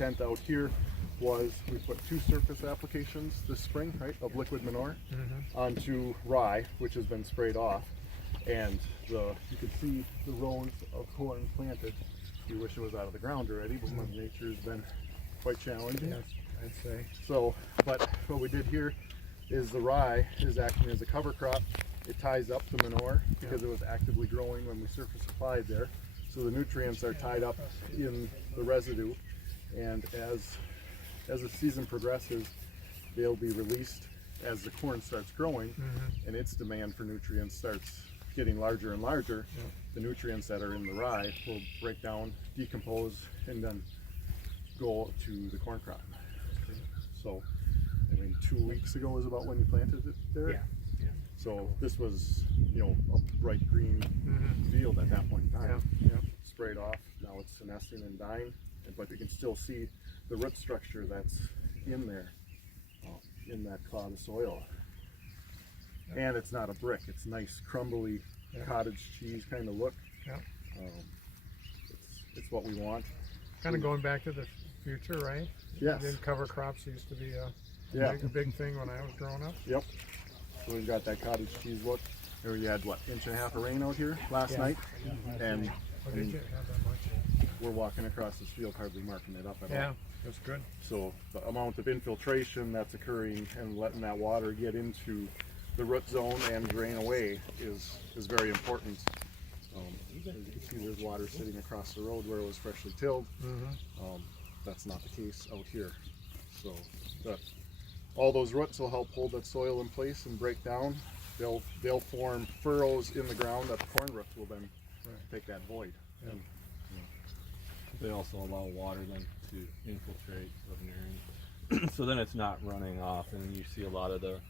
intent out here was we put 2 surface applications this spring, right, of liquid manure onto rye, which has been sprayed off, and you can see the rows of corn planted. We wish it was out of the ground already, but Mother Nature has been quite challenging. Yes, I'd say. So, but what we did here is the rye is acting as a cover crop. It ties up the manure because it was actively growing when we surface applied there. So the nutrients are tied up in the residue, and as the season progresses, they'll be released as the corn starts growing and its demand for nutrients starts getting larger and larger. The nutrients that are in the rye will break down, decompose, and then go to the corn crop. So, I mean, 2 weeks ago is about when you planted it there. Yeah. So this was, you know, a bright green field at that point in time. Sprayed off. Now it's senescing and dying, but you can still see the root structure that's in there, in that cloud of soil. And it's not a brick. It's nice, crumbly cottage cheese kind of look. It's what we want. Kind of going back to the future, right? Yes. Then cover crops used to be a big thing when I was growing up. Yep. So we've got that cottage cheese look. There we had, what, inch and a half of rain out here last night? And Did you have that much? we're walking across this field hardly marking it up at all. Yeah, that's good. So the amount of infiltration that's occurring and letting that water get into the root zone and drain away is very important. As you can see, there's water sitting across the road where it was freshly tilled. That's not the case out here. So all those roots will help hold that soil in place and break down. They'll form furrows in the ground that the corn roots will then take that void. And, they also allow water then to infiltrate the area. So then it's not running off, and you see a lot of the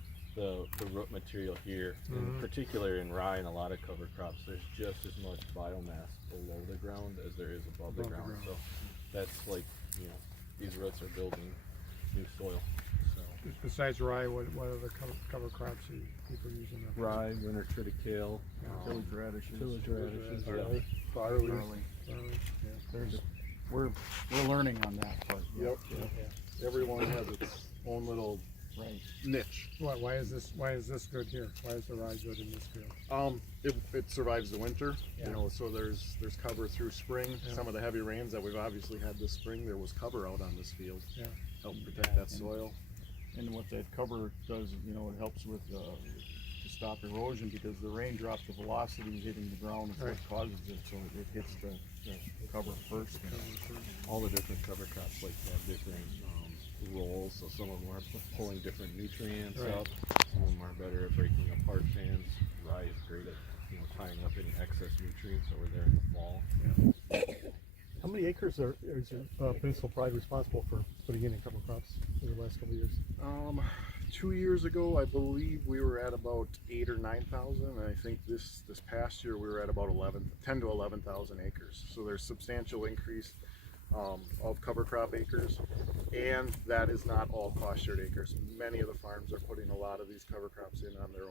root material here, in particular in rye and a lot of cover crops. There's just as much biomass below the ground as there is above the ground. So that's like, you know, these roots are building new soil. So Besides rye, what other cover crops are people using? rye, winter triticale, Tillage radishes. barley. We're learning on that part. Yep. Everyone has its own little niche. Why is this good here? Why is the rye good in this field? It survives the winter, you know, so there's cover through spring. Some of the heavy rains that we've obviously had this spring, there was cover out on this field. Help protect that soil. And what that cover does, you know, it helps with to stop erosion, because the raindrops, the velocity hitting the ground is what causes it, so it hits the cover first. all the different cover crops like have different roles. So some of them are pulling different nutrients up. Some of them are better at breaking apart fans. Rye is great at, you know, tying up any excess nutrients over there in the fall. How many acres is Peninsula Pride responsible for putting in cover crops in the last couple of years? 2 years ago, I believe we were at about 8,000 or 9,000, and I think this past year we were at about 10 to 11,000 acres. So there's substantial increase of cover crop acres, and that is not all cost shared acres. Many of the farms are putting a lot of these cover crops in on their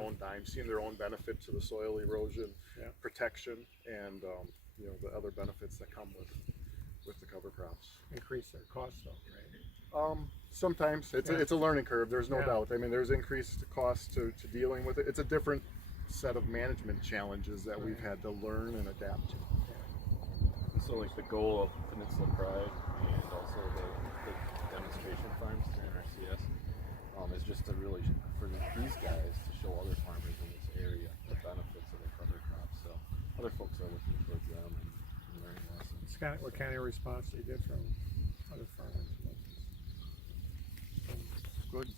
own dime, seeing their own benefit to the soil erosion protection, and you know, the other benefits that come with the cover crops. Increase their costs though, right? Sometimes it's a learning curve. There's no doubt. I mean, there's increased costs to dealing with it. It's a different set of management challenges that we've had to learn and adapt to. So like the goal of Peninsula Pride and also the demonstration farms here in RCS is just to really, for these guys, to show other farmers in this area the benefits of the cover crops. So other folks are looking towards them and learning lessons. What kind of response do you get from other farmers? Good.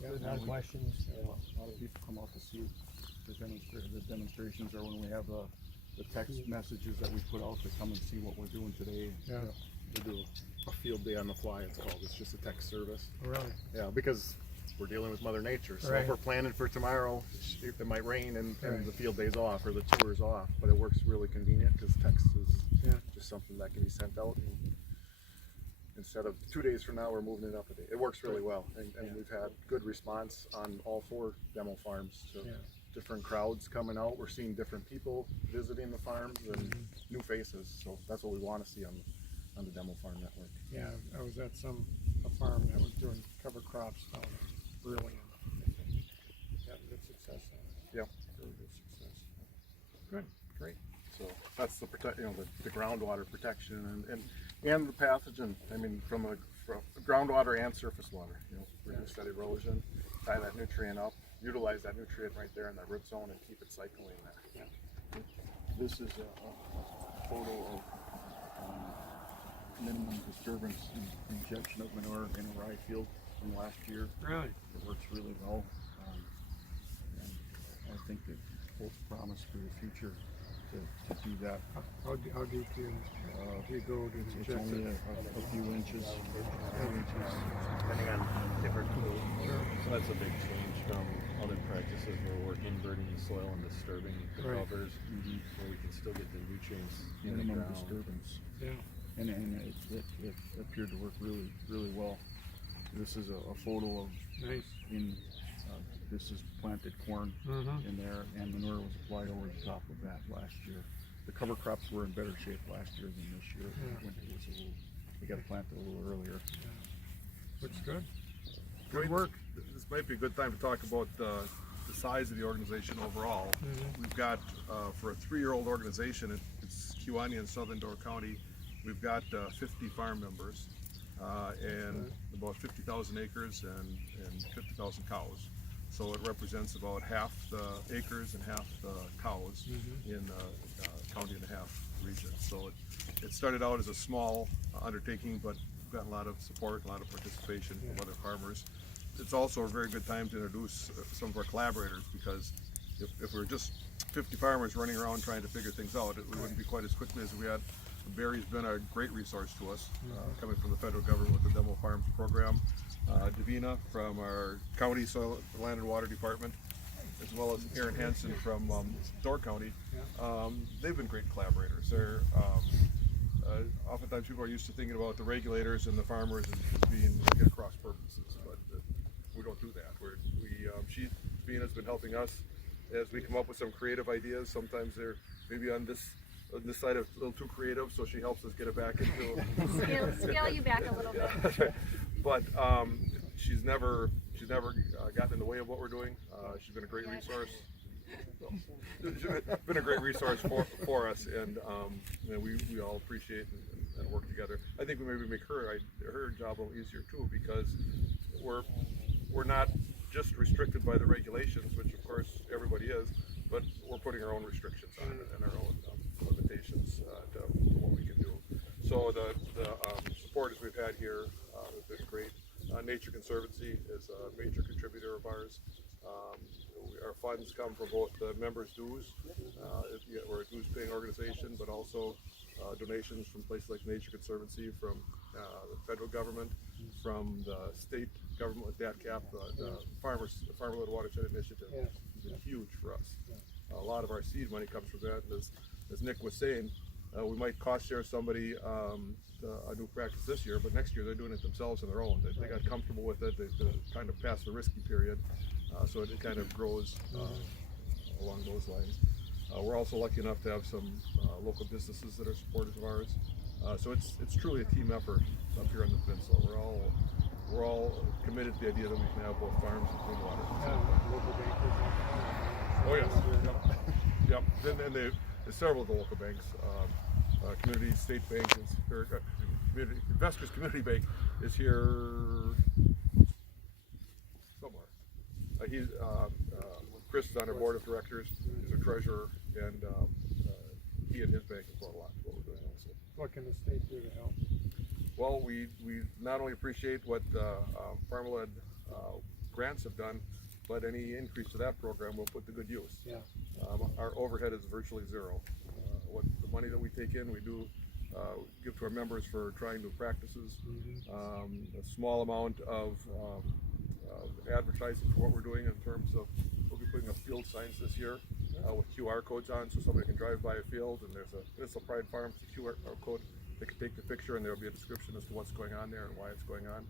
Yeah, No questions. A lot of people come out to see the demonstrations, or when we have the text messages that we put out to come and see what we're doing today. We do a field day on the fly, it's called. It's just a text service. Oh, really? Yeah, because we're dealing with Mother Nature. So if we're planning for tomorrow, it might rain and the field day's off or the tour's off, but it works really convenient because text is just something that can be sent out. And instead of 2 days from now, we're moving it up a day. It works really well, and we've had good response on all 4 demo farms. So different crowds coming out. We're seeing different people visiting the farms and new faces. So that's what we want to see on on the demo farm network. Yeah, I was at a farm that was doing cover crops down in Brilliant, I think. Had good success on it. Yep. Very good success. Good, great. So that's the the groundwater protection and the pathogen. I mean, from groundwater and surface water. You know, reduce that erosion, tie that nutrient up, utilize that nutrient right there in that root zone, and keep it cycling there. Yeah. This is a photo of minimum disturbance injection of manure in a rye field from last year. Really? It works really well. And I think it holds promise for the future to do that. How deep do you go to It's inject only it? a few inches. Depending on different tools. Sure. So that's a big change from other practices where we're inverting the soil and disturbing the Right. covers, where we can still get the nutrients in the Minimum ground. disturbance. Yeah. And it appeared to work really, really well. This is a photo of Nice. this is planted corn Mm-hmm. in there, and manure was applied over the top of that last year. The cover crops were in better shape last year than this year. Yeah. When it was we got planted a little earlier. Looks good. Good work. This might be a good time to talk about the size of the organization overall. We've got, for a 3-year-old organization, it's Kewanee in southern Door County, we've got 50 farm members and about 50,000 acres and 50,000 cows. So it represents about half the acres and half the cows in a county and a half region. So it started out as a small undertaking, but we've got a lot of support, a lot of participation from other farmers. It's also a very good time to introduce some of our collaborators, because if we were just 50 farmers running around trying to figure things out, we wouldn't be quite as quickly as we had. Barry's been a great resource to us, coming from the federal government with the Demo Farms program. Davina from our county soil, land and water department, as well as Aaron Hansen from Door County. They've been great collaborators. They're oftentimes people are used to thinking about the regulators and the farmers as being at cross purposes, but we don't do that. Davina's been helping us as we come up with some creative ideas. Sometimes they're maybe on this side of a little too creative, so she helps us get it back into Scale you back a little bit. But she's never gotten in the way of what we're doing. She's been a great resource. She's been a great resource for us, and we all appreciate and work together. I think we maybe make her job a little easier too, because we're not just restricted by the regulations, which of course everybody is, but we're putting our own restrictions on it and our own limitations to what we can do. So the supporters we've had here have been great. Nature Conservancy is a major contributor of ours. Our funds come from both the members' dues, we're a dues-paying organization, but also donations from places like Nature Conservancy, from the federal government, from the state government with DATCAP, the Farmer-Led Watershed Initiative. It's been huge for us. A lot of our seed money comes from that, and as Nick was saying, we might cost share somebody a new practice this year, but next year they're doing it themselves on their own. They got comfortable with it. They've kind of passed the risky period, so it kind of grows along those lines. We're also lucky enough to have some local businesses that are supporters of ours. So it's truly a team effort up here on the peninsula. We're all committed to the idea that we can have both farms and clean water. Local bankers. Oh yes, yep. And there's several of the local banks. Community State Bank Community Investors Community Bank is here somewhere. Chris is on our board of directors. He's a treasurer, and he and his bank have brought a lot to what we're doing also. What can the state do to help? Well, we not only appreciate what farmer-led grants have done, but any increase to that program will put to good use. Yeah. Our overhead is virtually zero. What the money that we take in, we do give to our members for trying new practices. A small amount of advertising for what we're doing in terms of, we'll be putting up field signs this year with QR codes on, so somebody can drive by a field and there's a Peninsula Pride Farms QR code. They can take the picture and there'll be a description as to what's going on there and why it's going on.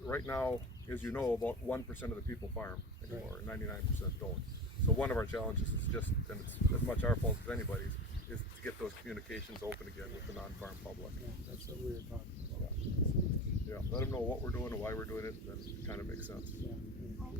Right now, as you know, about 1% of the people farm anymore, 99% don't. So one of our challenges is just, and it's as much our fault as anybody's, is to get those communications open again with the non-farm public. Yeah, that's what we were talking about. Yeah, let them know what we're doing and why we're doing it, then it kind of makes sense. Yeah.